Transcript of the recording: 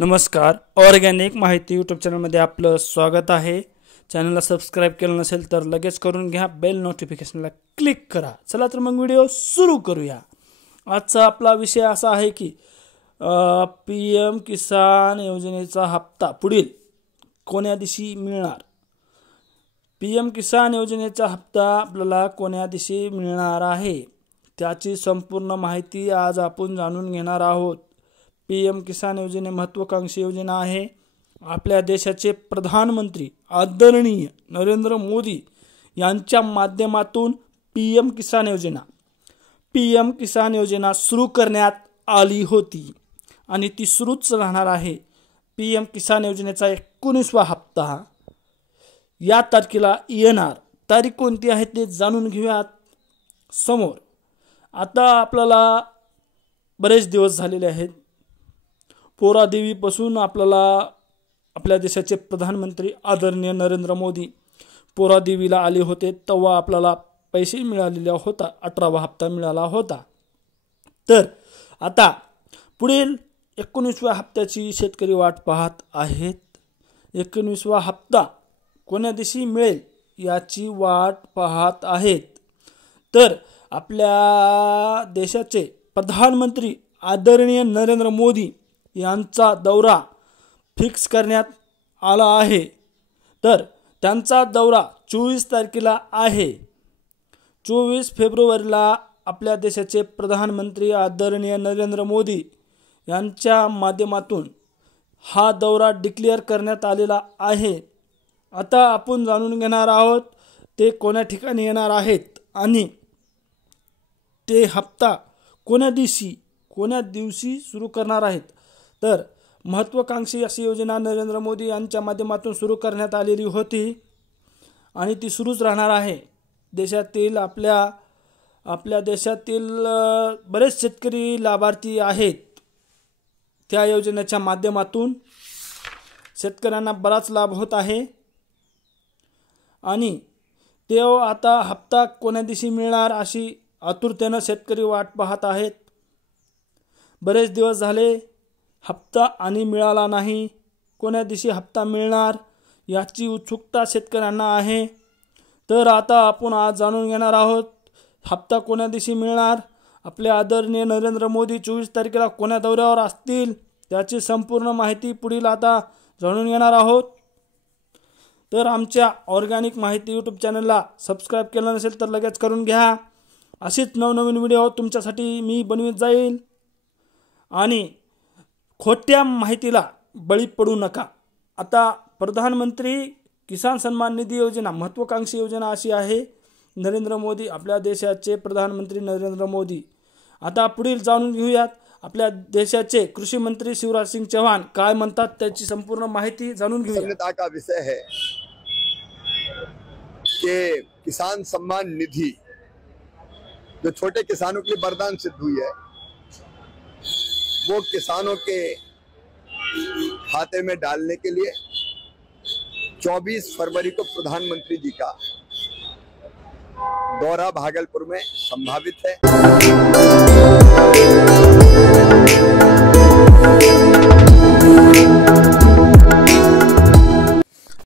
नमस्कार, ऑर्गॅनिक माहिती यूट्यूब चॅनलमध्ये आपलं स्वागत आहे। चॅनलला सबस्क्राइब केलं नसेल तर लगेच करून घ्या, बेल नोटिफिकेशनला क्लिक करा। चला तर मग व्हिडिओ सुरू करूया। आजचा आपला विषय असा आहे की पीएम किसान योजनेचा हप्ता पुढील कोण्या दिवशी मिळणार। पीएम किसान योजनेचा हप्ता आपल्याला कोण्या दिवशी मिळणार आहे त्याची संपूर्ण माहिती आज आपण जाणून घेणार आहोत। पीएम किसान योजना महत्त्वाकांक्षी योजना आहे। आपल्या देशाचे प्रधानमंत्री आदरणीय नरेंद्र मोदी यांच्या माध्यमातून पीएम किसान योजना सुरू करण्यात आली होती आणि ती सुरूच राहणार आहे। पीएम किसान योजनेचा 19वा हप्ता या तारखेला येणार। तारीख कोणती आहे ते जाणून घेऊयात समोर। आता आपल्याला बरेच दिवस झालेले आहेत। पोरादेवीपासून आपल्या देशाचे प्रधानमंत्री आदरणीय नरेंद्र मोदी पोरादेवीला आले होते, तेव्हा आपल्याला पैसे मिळालेले होता, 18वा हप्ता मिळाला होता। तर आता पुढील 19व्या हप्त्याची शेतकरी वाट पाहत आहेत। 19वा हप्ता कोण्या दिवशी मिळेल याची वाट पाहत आहेत। तर आपल्या देशाचे प्रधानमंत्री आदरणीय नरेंद्र मोदी यांचा दौरा फिक्स करण्यात आला आहे। तर त्यांचा दौरा 24 तारखेला आहे। 24 फेब्रुवारीला आपल्या देशाचे प्रधानमंत्री आदरणीय नरेंद्र मोदी यांच्या माध्यमातून हा दौरा डिक्लेअर करण्यात आलेला आहे। आता आपण जाणून घेणार आहोत ते कोण्या ठिकाणी येणार आहेत आणि ते हप्ता कोण्या दिवशी सुरू करणार आहेत। तर महत्त्वाकांक्षी अशी योजना नरेंद्र मोदी यांच्या माध्यमातून सुरू करण्यात आलेली होती आणि ती सुरूच राहणार आहे। देशातील आपल्या देशातील बरेच शेतकरी लाभार्थी आहेत। त्या योजनेच्या माध्यमातून शेतकऱ्यांना बराच लाभ होत आहे आणि ते आता हप्ता कोण्या दिवशी मिळणार अशी आतुरतेने शेतकरी वाट पाहत आहेत। बरेच दिवस झाले हप्ता आणि मिळाला नाही। कोण्या दिवशी हप्ता मिळणार याची उत्सुकता शेतकऱ्यांना आहे। तर आता आपण आज जाणून घेणार आहोत हप्ता कोण्या दिवशी मिळणार। आपले आदरणीय नरेंद्र मोदी 24 तारखेला कोण्या दौऱ्यावर असतील त्याची संपूर्ण माहिती पुढील आता जाणून घेणार आहोत। तर आमच्या ऑर्गॅनिक माहिती यूट्यूब चॅनलला सबस्क्राइब केलं नसेल तर लगेच करून घ्या। अशीच नवनवीन व्हिडिओ तुमच्यासाठी मी बनवित जाईल आणि खोट्या माहितीला बळी पडू नका। आता प्रधानमंत्री किसान सन्मान निधी योजना महत्त्वाकांक्षी योजना अशी आहे। नरेंद्र मोदी आपल्या देशाचे प्रधानमंत्री नरेंद्र मोदी आता पुढील जाणून घेऊयात आपल्या देशाचे कृषी मंत्री शिवराज सिंह चौहान काय म्हणतात त्याची संपूर्ण माहिती जाणून घेऊया। का विषय है कि किसान सम्मान निधि जो छोटे किसानों के लिए वरदान सिद्ध हुई है, वो किसानों के खाते में डालने के लिए 24 फरवरी को प्रधानमंत्री जी का दौरा भागलपुर में संभावित है।